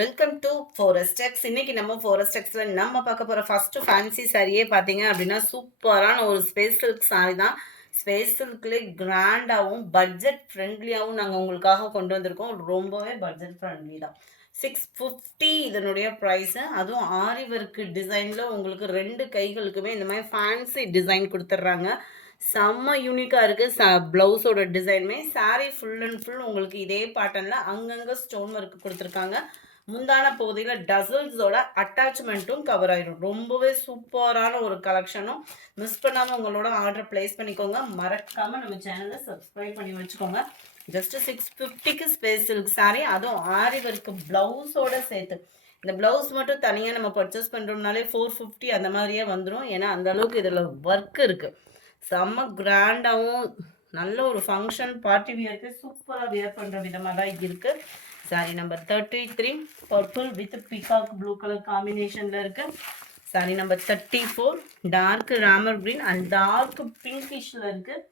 Welcome to ஃபோரஸ்டெக்ஸ். இன்னைக்கு நம்ம ஃபோரஸ்டெக்ஸ்ல நம்ம பார்க்க போற ஃபர்ஸ்ட் ஃபேன்சி சாரியே பார்த்தீங்க அப்படின்னா சூப்பரான ஒரு ஸ்பேஸ் சில்க் சாரி தான். ஸ்பேஸ் சில்க்லேயே கிராண்டாகவும் பட்ஜெட் ஃப்ரெண்ட்லியாகவும் நாங்கள் உங்களுக்காக கொண்டு வந்திருக்கோம். ரொம்பவே பட்ஜெட் ஃப்ரெண்ட்லி தான். 650 இதனுடைய ப்ரைஸு. அதுவும் ஆரி ஒர்க்கு டிசைனில் உங்களுக்கு 2 கைகளுக்குமே இந்த மாதிரி ஃபேன்சி டிசைன் கொடுத்துட்றாங்க. செம்ம யூனிக்காக இருக்குது. ப்ளவுஸோட டிசைனுமே சாரீ ஃபுல் அண்ட் ஃபுல் உங்களுக்கு இதே பேட்டர்னில் அங்கங்கே ஸ்டோன் ஒர்க் கொடுத்துருக்காங்க. முந்தான பகுதியில் டசல்ஸோட அட்டாச்மெண்ட்டும் கவர் ஆயிடும். ரொம்பவே சூப்பரான ஒரு கலெக்ஷனும். மிஸ் பண்ணாமல் உங்களோட ஆர்டர் பிளேஸ் பண்ணிக்கோங்க. மறக்காமல் நம்ம சேனலை சப்ஸ்கிரைப் பண்ணி வச்சுக்கோங்க. ஜஸ்ட் 650க்கு ஸ்பேஸ் சில்க் சாரீ, அதுவும் ஆரி ஒர்க்கு ப்ளவுஸோட சேர்த்து. இந்த ப்ளவுஸ் மட்டும் தனியாக நம்ம பர்ச்சேஸ் பண்ணுறோம்னாலே 450 அந்த மாதிரியே வந்துடும். ஏன்னா அந்த அளவுக்கு இதில் ஒர்க் இருக்குது. செம்ம கிராண்டாகவும் நல்ல ஒரு ஃபங்க்ஷன் பார்ட்டி வியருக்கு சூப்பராக வியர் பண்ணுற விதமாக தான் இருக்குது. Sari number 33 purple with peacock blue colour காம்பினேஷனில் இருக்குது. Sari number 34 dark Ramar green and dark பிங்கிஷில் இருக்குது.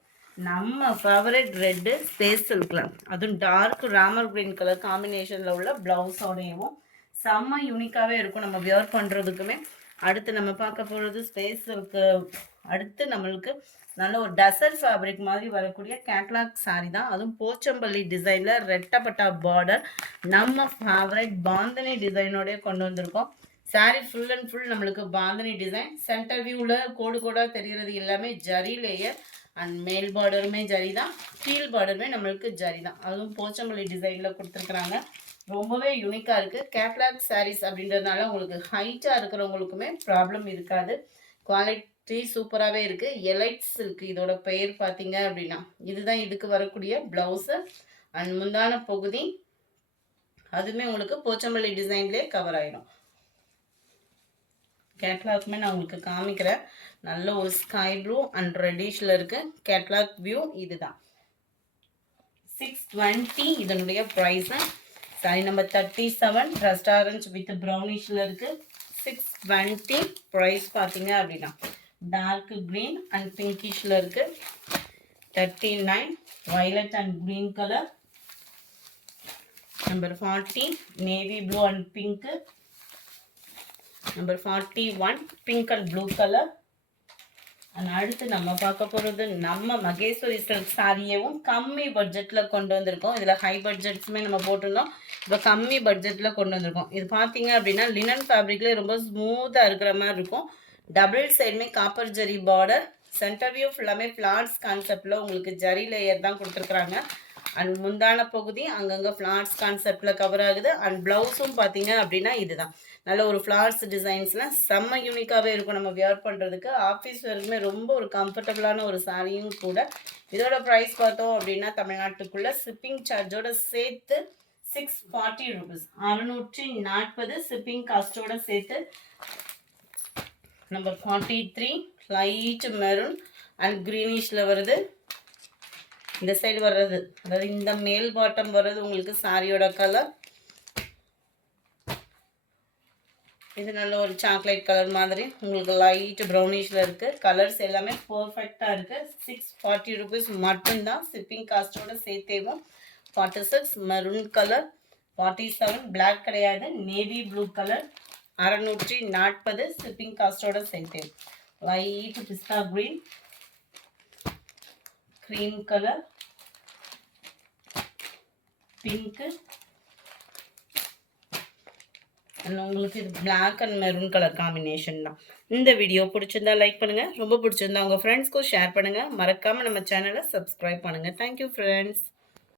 நம்ம ஃபேவரட் ரெட்டு ஸ்பேஸ் சில்க்ல, அதுவும் டார்க் ராமர் கிரீன் கலர் காம்பினேஷனில் உள்ள ப்ளவுஸோடையவும் செம்ம யூனிக்காகவே இருக்கும் நம்ம வியர் பண்ணுறதுக்குமே. அடுத்து நம்ம பார்க்க போகிறது ஸ்பேஸ் சில்க்கு. அடுத்து நம்மளுக்கு நல்ல ஒரு டசர் ஃபேப்ரிக் மாதிரி வரக்கூடிய கேட்லாக் சாரி தான். அதுவும் போச்சம்பள்ளி டிசைனில் ரெட்டப்பட்டா பார்டர் நம்ம ஃபேவரட் பாந்தனி டிசைனோடய கொண்டு வந்திருக்கோம். சாரி ஃபுல் அண்ட் ஃபுல் நம்மளுக்கு பாந்தனி டிசைன். சென்டர் வியூவில் கோடு கோடாக தெரிகிறது எல்லாமே ஜரி லேயர் அண்ட் மேல் பார்டருமே ஜரி தான், கீழ் பார்டருமே நம்மளுக்கு ஜரி தான். அதுவும் போச்சம்பள்ளி டிசைனில் கொடுத்துருக்குறாங்க. ரொம்பவே யூனிக்காக இருக்குது. கேட்லாக் சாரீஸ் அப்படின்றதுனால உங்களுக்கு ஹைட்டாக இருக்கிறவங்களுக்குமே ப்ராப்ளம் இருக்காது. குவாலிட்டி சூப்பராகவே இருக்குது. எலைட் சில்க் இதோட பெயர் பார்த்தீங்க அப்படின்னா இதுதான் இதுக்கு வரக்கூடிய ப்ளவுஸு அண்ட் முந்தான பகுதி. அதுவுமே உங்களுக்கு போச்சம்பள்ளி டிசைன்லேயே கவர் ஆகிடும். கேட்லாக்குமே நான் உங்களுக்கு காமிக்கிறேன். நல்ல ஒரு ஸ்கை ப்ளூ அண்ட் ரெட்டிஷில் இருக்குது. கேட்லாக் வியூ இதுதான். 620 இதனுடைய price. Sari number 37 rust orange with ப்ரௌனிஷில் இருக்குது. 620 ப்ரைஸ் பார்த்தீங்க அப்படின்னா டார்க் க்ரீன் அண்ட் பிங்கிஷில் இருக்குது. 39 violet and green colour. Number 40 navy blue and pink. Number 41 pink and blue colour. And அடுத்து நம்ம பார்க்க போகிறது நம்ம மகேஸ்வரி சில்க் சாரியவும் கம்மி பட்ஜெட்டில் கொண்டு வந்திருக்கோம். இதில் ஹை பட்ஜெட்ஸுமே நம்ம போட்டிருந்தோம். இப்போ கம்மி பட்ஜெட்டில் கொண்டு வந்திருக்கோம். இது பார்த்தீங்க அப்படின்னா லினன் ஃபேப்ரிக்லேயே ரொம்ப ஸ்மூத்தாக இருக்கிற மாதிரி இருக்கும். டபுள் சைடுமே copper zari border. Centre view ஃபுல்லாமே ஃப்ளார்ஸ் கான்செப்டில் உங்களுக்கு ஜரி லேயர் தான் கொடுத்துருக்குறாங்க. அண்ட் முந்தான பகுதி அங்கங்கே ஃப்ளார்ஸ் கான்செப்டில் கவர் ஆகுது. அண்ட் ப்ளவுஸும் பார்த்தீங்க அப்படின்னா இதுதான். நல்ல ஒரு ஃப்ளார்ஸ் டிசைன்ஸ்லாம் செம்ம யூனிக்காகவே இருக்கும் நம்ம வியர் பண்ணுறதுக்கு. ஆஃபீஸ் வரைக்குமே ரொம்ப ஒரு கம்ஃபர்டபுளான ஒரு சாரியும் கூட. இதோட ப்ரைஸ் பார்த்தோம் அப்படின்னா தமிழ்நாட்டுக்குள்ளே ஷிப்பிங் சார்ஜோட சேர்த்து 640 rupees, 640 ஷிப்பிங் காஸ்டோட சேர்த்து. நம்பர் 43 லைட் மெரூன் அண்ட் க்ரீனிஷில் வருது. இந்த சைடு வர்றது, அதாவது இந்த மேல் பாட்டம் வர்றது உங்களுக்கு சாரியோட கலர். இது நல்ல ஒரு சாக்லேட் கலர் மாதிரி உங்களுக்கு லைட் ப்ரௌனிஷில் இருக்குது. கலர்ஸ் எல்லாமே பர்ஃபெக்டாக இருக்குது. 640 rupees மட்டும்தான் ஷிப்பிங் காஸ்ட்டோட சேர்த்தேவும். 46 மெரூன் கலர். 47 பிளாக் கிடையாது, நேவி ப்ளூ கலர். 640 ஷிப்பிங் காஸ்ட்டோட சேர்த்தேன். Light pista green, cream colour, pink and உங்களுக்கு இது black and maroon colour combination தான். இந்த வீடியோ பிடிச்சிருந்தா லைக் பண்ணுங்கள். ரொம்ப பிடிச்சிருந்தா உங்கள் ஃப்ரெண்ட்ஸ்க்கும் ஷேர் பண்ணுங்கள். மறக்காமல் நம்ம சேனலை சப்ஸ்கிரைப் பண்ணுங்கள். Thank you friends.